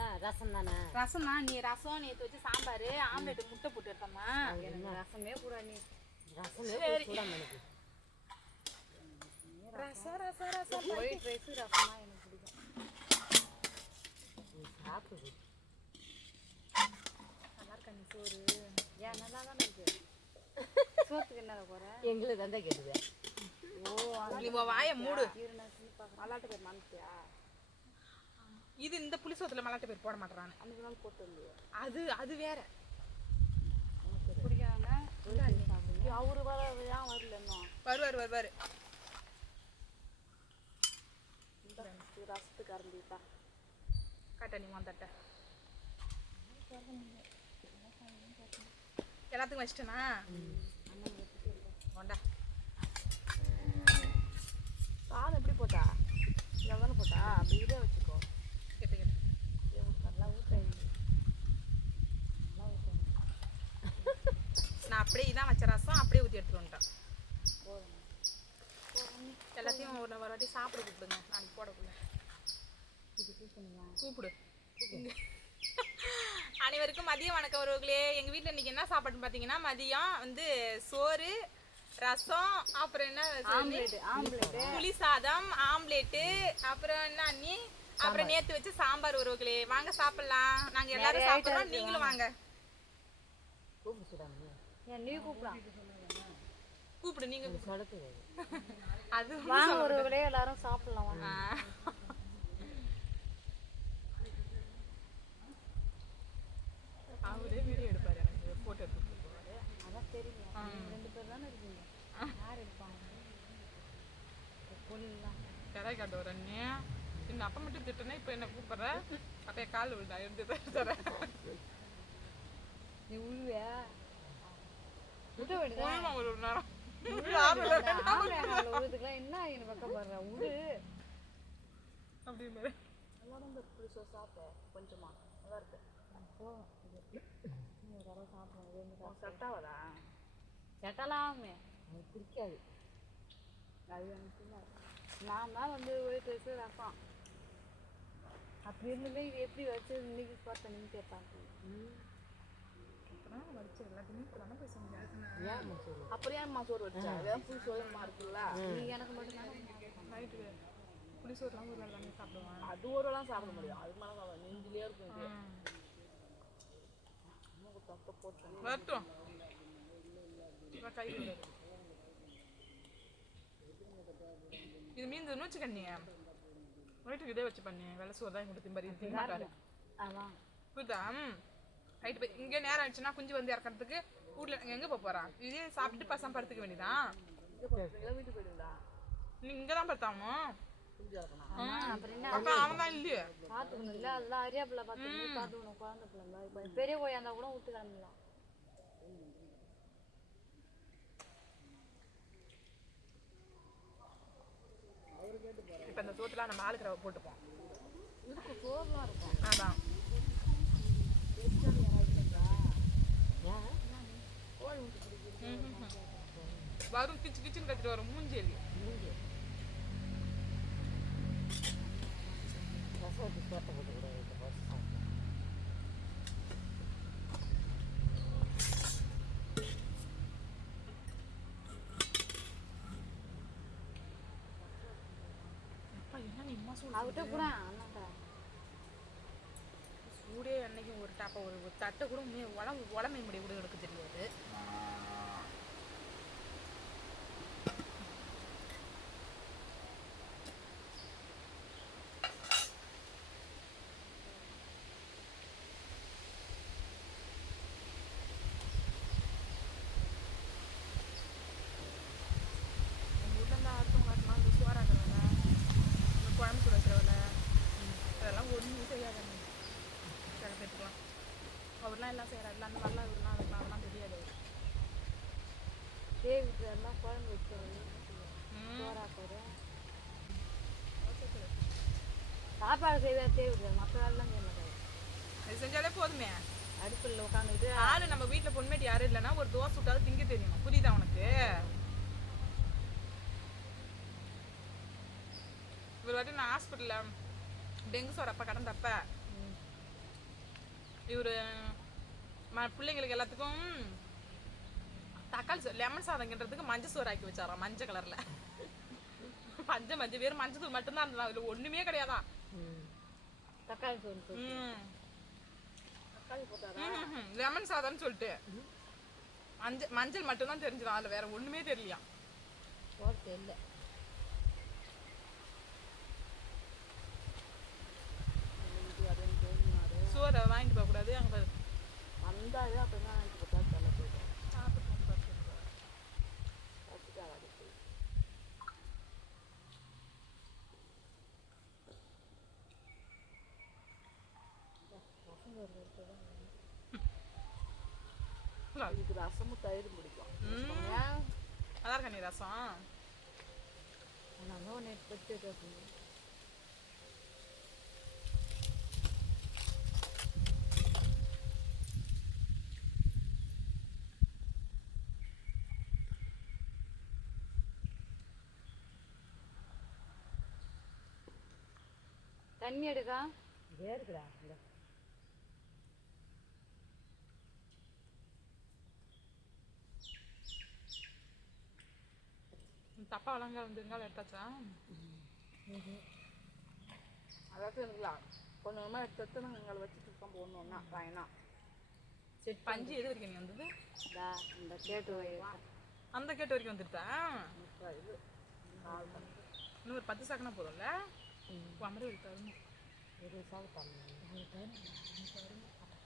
என்ன ரசம் தானே? ரசம் தான் நீ ரசம் நேற்று வச்சு சாம்பார் ஆம்லெட் முட்டை போட்டு எடுத்தம்மா எனக்கு ரசமே கூட நீ ரசமே சுடாம எனக்கு ரசம் ரசம் ரசம் ஒயிட் ரைஸ் ரசமா எனக்கு பிடிக்கும். சாப்பிடு. நல்லா இருக்கா நீ சோறு? ஏன் நல்லா தானே இருக்கு? சோத்துக்கு என்ன போற? எங்களுக்கு தான் கேட்டுது ஓ வாயை மூடு. மல்லாட்டு பேர் மறந்துட்டியா? இது இந்த புளி சோத்துல மல்லாட்ட பேர் போட மாட்டேறானு. அன்னைக்கு நாள் போட்டு இல்லையா அது அது வேற. பிடிக்காங்க அவரு வர ஏன் வரல இன்னும்? வருவார் வருவார் இந்த ரசத்துக்கு அறந்துட்டா காட்ட நீ வான் தட்ட எல்லாத்துக்கும் வச்சிட்டேனா? கொண்டா சாதம் எப்படி போட்டா? தானே போட்டா? அப்படி இதே வச்சுக்கோ கேட்டு கேட்டு நல்லா ஊற்றேன் நான் அப்படியே இதான் வச்ச ரசம் அப்படியே ஊற்றி எடுத்துட்டு வந்துட்டேன். போதும் எல்லாத்தையும் ஒரு ஒரு வாட்டி சாப்பிட கூப்பிடுங்க நாளைக்கு போடக்குள்ள. கூப்பிடு. அனைவருக்கும் மதிய வணக்கம் உறவுகளே. எங்கள் வீட்டில் இன்னைக்கு என்ன சாப்பாடுன்னு பார்த்தீங்கன்னா மதியம் வந்து சோறு ரசம் அப்புறம் என்ன ஆம்லேட் ஆம்லேட் புளி சாதம் ஆம்லேட்டு அப்புறம் என்ன அண்ணி? அப்புறம் நேத்து வச்ச சாம்பார் உறவுகளே. வாங்க சாப்பிடலாம். நாங்க எல்லாரும் சாப்பிடுறோம். நீங்களும் வாங்க. ஏன் நீ கூப்பிடான் கூப்பிடு நீங்க சொடக்கு அது வாங்க ஒருவர்களே எல்லாரும் சாப்பிடலாம் வாங்க. அவரே வீடியோ எடுப்பாரு எனக்கு போட்டோ எடுத்து போவாரு. அதான் தெரியும். ரெண்டு பேர் தானே இருக்கீங்க. யார் இருப்பாங்க? பொல்லாம் கரை காட்டு ஒரு அண்ணி. இன்னும் அப்பா மட்டும் திட்டுனா இப்போ என்ன கூப்பிடுற? அப்போ கால் விழுந்தா எடுத்து தரேன் நீ உழுவியா? விட. வேண்டியதான் உழுமா ஒரு நேரம். என்ன பக்கம் தான் இந்த புளிசோ சாப்பிட்டேன் கொஞ்சமா நல்லா இருக்கு செட்டலாமே எனக்கு பிடிக்காது. அது எனக்கு. நான் தான் வந்து ஒயிட் ரைஸ் ரசம் அப்படி இருந்துமே இது எப்படி வச்சு இன்னைக்கு பார்த்தேன் நீங்க கேட்டாங்க வச்சு எல்லாத்தையுமே இப்போ தானே போய் செஞ்சேன். ஏன் மசூரி அப்புறம் ஏன்மா சோறு வச்சா? புளி சோறுமா இருக்குல்ல? நீங்க எனக்கு மட்டும் தானே நைட்டு புளிசோறுலாம் ஒரு எல்லாமே சாப்பிடுவான். அது ஓரெல்லாம் சாப்பிட முடியும். அது மேலே சாப்பிட நெஞ்சிலே இருக்கும் வரட்டும். இது மீந்து வச்சுக்கண்ணி நைட்டுக்கு இதே வச்சு பண்ணி. வெள்ளை சோறு தான் மாட்டாரு அதான் புரியுதா? நைட்டு போய் இங்கே நேரம் ஆயிடுச்சுன்னா குஞ்சு வந்து இறக்கறதுக்கு வீட்டில் எங்கே போக போகிறான் இதே சாப்பிட்டு பசங்க படுத்துக்க வேண்டியதான் நீ இங்கே தான் படுத்தாமோ பெரிய கோயா இருந்தால் கூட விட்டு கிளம்பலாம் இப்போ இந்த சோத்துலாம் நம்ம ஆளுக்கிற போட்டுப்போம். இதுக்கு சோறுலாம் இருக்கும். அதான் ஏன் ம்ஹும். வரும் கிச்சு கிச்சுன்னு கத்திட்டு வரும். மூஞ்சேலி போட்டு? கூட அம்மா சூடு அன்னைக்கு ஒரு டாப்பா ஒரு தட்டை கூட மே உடம்பு உடம்பை முடி கூட எடுக்க தெரியாது. சாப்பாடு செய்வார் தேவிட்டு மற்ற வேலைலாம் செய்ய மாட்டாரு அது செஞ்சாலே போதுமே. அடுப்பில் உட்காந்துக்கிட்டு ஆளு நம்ம வீட்டில் பொண்மேட்டு யாரும் இல்லைன்னா ஒரு தோசை விட்டாலும் திங்க தெரியணும் புரியுதா உனக்கு? ஒரு வாட்டி நான் ஹாஸ்பிட்டலில் டெங்கு சோறு அப்போ கடந்தப்ப இவர் பிள்ளைங்களுக்கு எல்லாத்துக்கும் தக்காளி லெமன் சாதம்ன்றதுக்கு மஞ்சள் சோறு ஆக்கி வச்சாராம் மஞ்சள் கலர்ல பஞ்ச மஞ்சள் வெறும் மஞ்சள் தூள் மட்டும்தான் இருந்தது அதுல ஒண்ணுமே கிடையாதான் ம். தக்காளி சோறு தக்காளி போட்டாரா லெமன் சாதம்னு சொல்லிட்டு. மஞ்சள் மஞ்சள் மட்டும்தான் தெரிஞ்சிடும் அதுல வேற ஒண்ணுமே தெரியலையா? இல்லை. சோறை வாங்கிட்டு போக கூடாது அங்க பாரு. வந்தாரு அப்படின்னா நினச்சி பார்த்தா தலை போயிடும் சாப்பிட்டு வந்து பார்த்துக்கோ. வச்சுட்டாரு அடுத்து ரசமும் தயிரும் பிடிக்கும். நல்லா இருக்கா நீ ரசம்? நான் தான் நேற்று பற்றி பேசணும் தண்ணி எடுக்கா. இதே தப்பா வளங்க வந்துருங்க எடுத்தாச்சா? அதாச்சும் இருக்கலாம் கொஞ்சம் கொஞ்சமாக எடுத்து எடுத்து நாங்கள் எங்களை வச்சுட்டு இருக்கோம் போடணும்னா வாங்கினா சரி பஞ்சு எது வரைக்கும் நீ வந்தது? இந்தா கேட்டு அந்த கேட்டு வரைக்கும் இப்ப இது இன்னும் ஒரு பத்து சாக்கனா போதும்ல? அமரி ஒரு தருணும் இருபது சாவு பண்ணணும்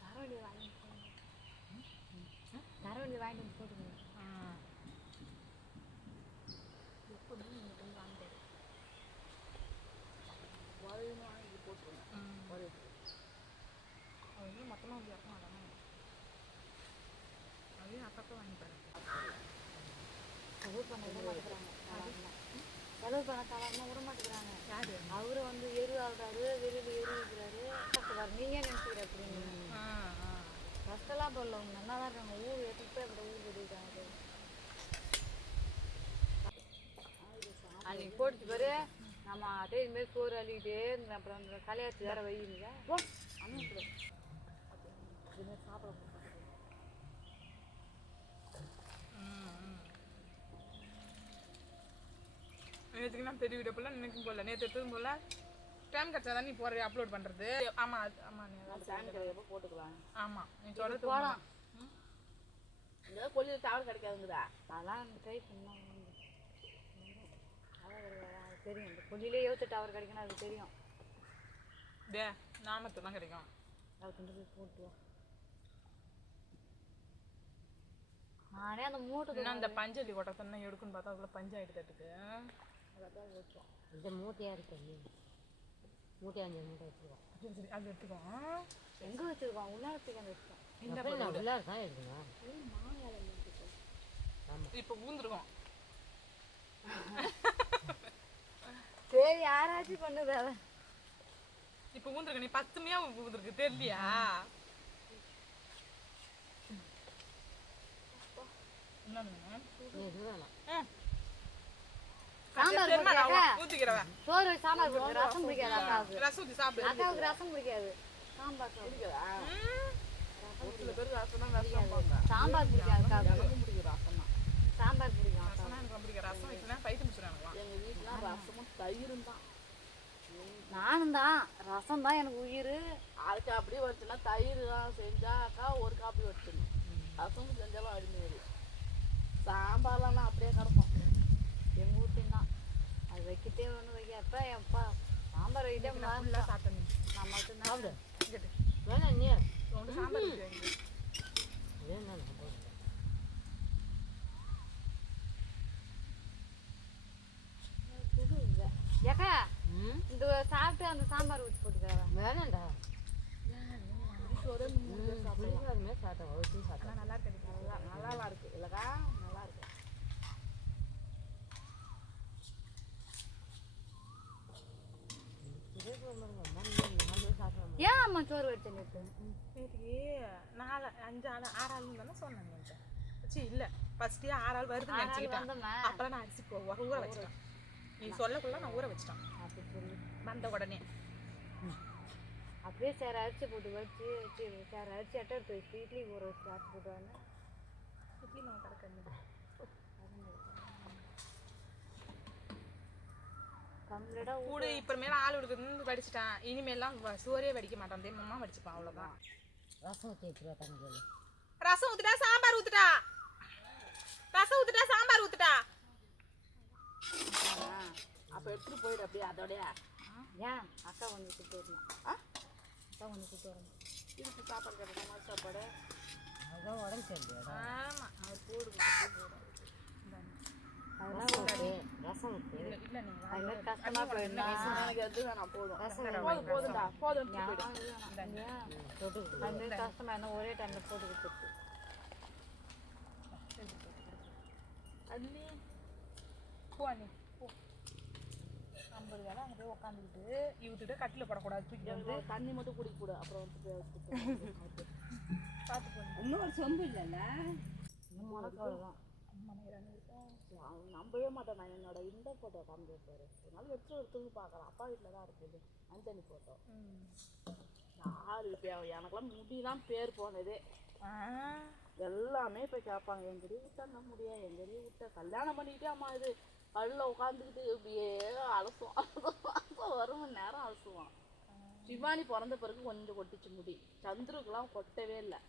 தரவழி வாங்கி தரவழி வாங்கிட்டு வந்து அதையும் அக்காக்கா வாங்கி பாரு செலவு பண்ண விட மாட்டேங்கிறாங்க. செலவு பண்ண சாதாரணமாக விட மாட்டேங்கிறாங்க. யாரு? அவரு வந்து எரு ஆடுறாரு வெளியில் எரு வைக்கிறாரு கஷ்டப்படுறாரு நீங்க நினைச்சுக்கிற அப்படின்னு. கஷ்டம்லாம் போடல அவங்க நல்லா தான் இருக்காங்க. ஊர் எடுத்துட்டு அப்படி ஊர் கட்டிட்டாங்க அன்னைக்கு போட்டு பாரு. நம்ம அதே இதுமாரி சோறு அள்ளிக்கிட்டே இருந்தேன். அப்புறம் கலையாச்சு வேற அனுப்பிடு இதுமாரி சாப்பிட போட்டு நேற்றுக்கு நான் பெரிய வீடியோ போல நினைக்கும் போல. நேற்று எப்பவும் போல டைம் கிடைச்சா தான் நீ போற அப்லோட் பண்றது. ஆமா அது- ஆமா நீ டைம் கிடைக்கிறப்ப போட்டுக்கலாம். ஆமா நீ சொல்றது போகலாம். இந்த கொல்லியில் டவர் கிடைக்காதுங்குதா? அதெல்லாம் ட்ரை பண்ணால் அது தெரியும். இந்த கொல்லியிலே இருபத்தி டவர் கிடைக்கணும் அது தெரியும். டே நாமத்துலாம் கிடைக்கும். அதை கொண்டு போய். நானே அந்த மூட்டை அந்த பஞ்சலி கொட்டை சொன்னா எடுக்குன்னு பார்த்தா அதுக்குள்ள பஞ்சாயிட்டு தட்டுக்கு இந்த மூட்டையாக இருக்கு நீ மூட்டை அஞ்சு மூட்டை வச்சுருக்கோம் சரி சரி அது எடுத்துக்கோ எங்க வச்சிருக்கோம் உள்ளாரத்துக்கு அந்த வச்சிருக்கோம் இந்த நான் உள்ளார தான் எடுக்கணும் இப்போ ஊந்துருக்கோம் சரி யாராச்சும் பண்ணுது அதை இப்போ ஊந்துருக்க நீ பத்துமையா ஊந்துருக்கு தெரியலையா ம். சாம்பார்? ஊத்திக்கிறவன். சோறு சாம்பார் போட்டு ரசம் பிடிக்காது அக்காவுக்கு ரசம் ஊத்தி சாப்பிடு. அக்காவுக்கு ரசம் பிடிக்காது. சாம்பார் பிடிக்காதா? ம். சில பேர் ரசம் சாம்பார் பிடிக்காது அக்காவுக்கு சாம்பார் பிடிக்கும் ரசமும் நானும் தான். ரசம் தான் எனக்கு உயிர். அதுக்கு அப்படியே வச்சுன்னா தயிர் தான் செஞ்சாக்கா ஒரு காப்பி வச்சிடணும் ரசம் செஞ்சாலும் அடிமையாது சாம்பார்லாம் நான் அப்படியே கிடப்போம். எங்கள் தான் அது வைக்கிட்டே ஒன்று வைக்கப்ப எப்பா சாம்பார் வைக்கிட்டே ஃபுல்லா சாப்பிட்டேன் நீ. நான் மட்டும்தான் இங்கிட்டு. வேணாம் நீ உனக்கு சாம்பார் இருக்கு இங்க. வேணாம் நான் போடுறேன் ஏக்கா ம் இந்த சாப்பிட்டு அந்த சாம்பார் ஊற்றி போட்டுக்கிறவன் வேணாம்டா புளிசாதமே சாப்பிட்டேன் ஊற்றி சாப்பிட்டேன் ஆனா நல்லா இருக்கு நல்லா நல்லாவா இருக்கு இல்லக்கா நல்லா இருக்கு இதே போக அம்மா நீ நாலு அம்மா சோறு வச்ச நேற்று நாலு அஞ்சு ஆள் ஆறு ஆள் தானே சொன்னேன் என்கிட்ட. சி இல்ல. ஃபர்ஸ்டே ஆறு ஆள் வருதுன்னு நினச்சிக்கிட்டேன். அப்புறம் நான் அரிசி போ- ஊற வச்சிட்டேன். நீ சொல்லக்குள்ள நான் ஊற வச்சிட்டேன். அப்படி சொல்லி. வந்த உடனே. அப்படியே சேர அரிசி போட்டு வச்சு சேர அரிசி எட்ட எடுத்து வச்சு இட்லி ஊற வச்சு அரிசி போட்டு வாங்க இட்லி மாவு கிடக்குது கூடு இப்புறமேல ஆள் கொடுக்குதுன்னு படிச்சுட்டான். இனிமேலாம் சோறே வடிக்க மாட்டான். தேமமா வடிச்சுப்பான் அவ்வளோதான் ரசம் ஊற்றி வச்சுருவா தங்கி ரசம் ஊத்துட்டா சாம்பார் ஊத்துட்டா? ரசம் ஊத்துட்டா சாம்பார் ஊத்துட்டா? அப்போ எடுத்துட்டு போயிடு அப்படியே அதோடய. ஏன்? அக்கா கொஞ்சம் கூப்பிட்டு வரணும். ஆ? அக்கா கொஞ்சம் கூப்பிட்டு வரணும். இதுக்கு சாப்பாடு கிடைக்கும் மாதிரி சாப்பாடு? அதுதான் உடம்பு சரியில்லை ஆமா. அவர் போடு போடு, போடு. அதெல்லாம் ஓகே ரசம் நீங்க அது மாதிரி கஷ்டமாக போதும் போதும்டா போதும் அது மாதிரி கஷ்டமாக இருந்தால் ஒரே டைமில் போட்டு கொடுத்துருக்கு அள்ளி போ அண்ணி போ ஐம்பது வேலை அங்கே போய் உட்காந்துக்கிட்டு இவத்துக்கிட்ட கட்டில் போடக்கூடாது தூக்கி வந்து தண்ணி மட்டும் குடிக்க கூட அப்புறம் வந்து பார்த்து போங்க இன்னொரு சொந்த இல்லைல்ல இன்னும் அவ்வளோதான் அவன் நம்பவே மாட்டான். நான் என்னோட இந்த ஃபோட்டோ போகிறேன் ஒரு நாள் வச்சு ஒரு தூங்கி பார்க்குறேன். அப்பா வீட்டில் தான் இருக்குது. அந்தனி ஃபோட்டோ யார் எனக்கெல்லாம் முடிதான் பேர் போனதே. எல்லாமே இப்போ கேட்பாங்க எங்கடி விட்டா முடியா? எங்கடி விட்ட கல்யாணம் பண்ணிக்கிட்டே அம்மா இது. கல்லில் உட்காந்துக்கிட்டு இப்படியே அலசுவோம் அலசுவோம் ஒரு மணி நேரம் அலசுவான். சிவானி பிறந்த பிறகு கொஞ்சம் கொட்டிச்சு முடி. சந்துருக்கெல்லாம் கொட்டவே இல்லை.